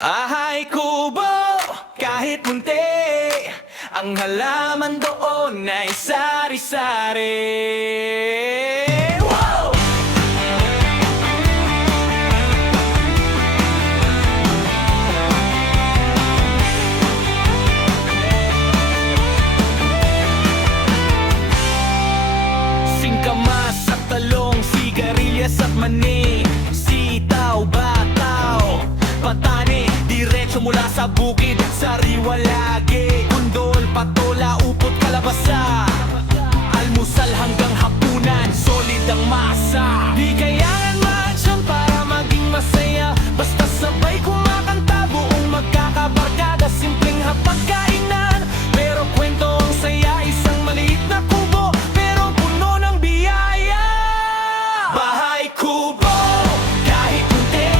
Ahay kubo, kahit munti, ang halaman doon ay sari-sari. Wow! Singkamas at talong, sigarilyas at mani, sitaw, bataw, patani, diretso mula sa bukid, sariwa lagi, kundol, patola, upot, kalabasa, almusal hanggang hapunan, solid ang masa. Di kailangan mansyon para maging masaya, basta sabay kumakanta, buong magkakabarkada, simpleng hapagkainan, pero kwento ang saya, isang maliit na kubo, pero puno ng biyaya. Bahay kubo, kahit munti,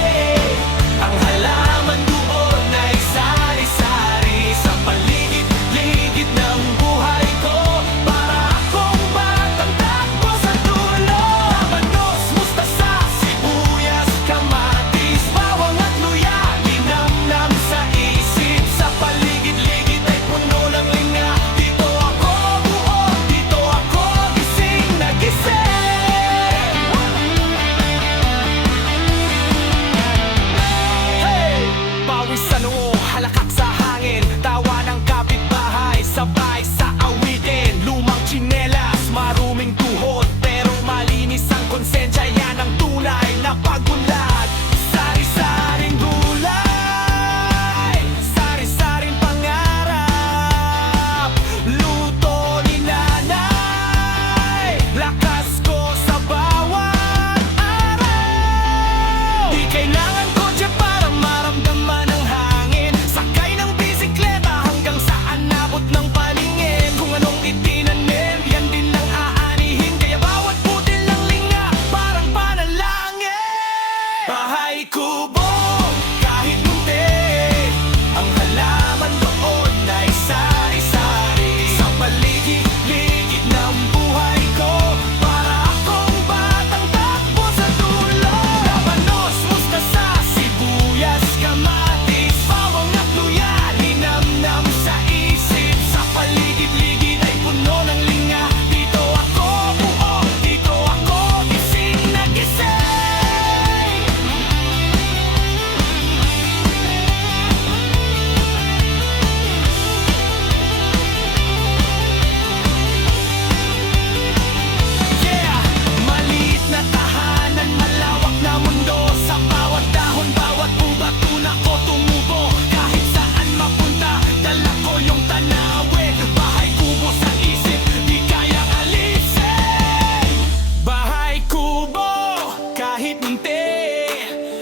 ang halaman doon ay sari-sari, sa paligid-ligid ng buhay ko, para akong batang takbo sa dulo. Labanos, mustasa, sibuyas, kamatis, bawang at luya, linamnam sa isip, sa paligid-ligid ay puno ng linga. Dito ako buo, dito ako gising na gising. Hey! Pawis sa noo, halakak sa hangin, tawa ng kapitbahay, sabay sa awitin. Lumang tsinelas, maruming tuhod, pero malinis ang konsensya, yan ang tunay na pagbulag. Sari-saring gulay, sari-saring pangarap, luto ni nanay, lakas ko sa bawat araw. Di kailangan kotse para maramdaman ang hangin, sakay ng bisikleta hanggang saan nabot ng paningin. Kung anong itinanim, yan din ang aanihin, kaya bawat butil ng linga parang panalangin. Bahay kubo, kahit munti, ang halaman doon ay sari-sari, sa paligid-ligid ng buhay ko, para akong batang takbo sa dulo. Labanos, mustasa, sibuyas, kamatis, bawang at luya, linamnam sa isip, sa paligid-ligid ay puno ng linga. Dito ako buo, dito ako gising na gising. Yeah! Maliit na tahanan, malawak na mundo, sa bawat dahon, bawat ugat, tuna ko tumubo. Kahit saan mapunta, dala ko yung tanawin. Bahay kubo sa isip, di kayang alisin. Bahay kubo, kahit munti,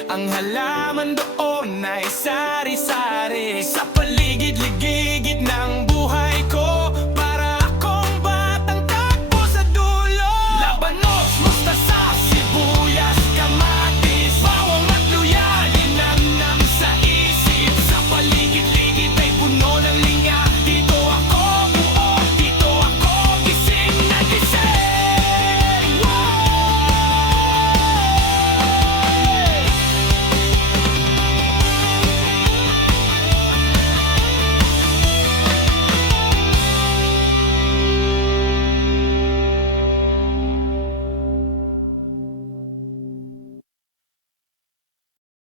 ang halaman doon ay sari-sari, sa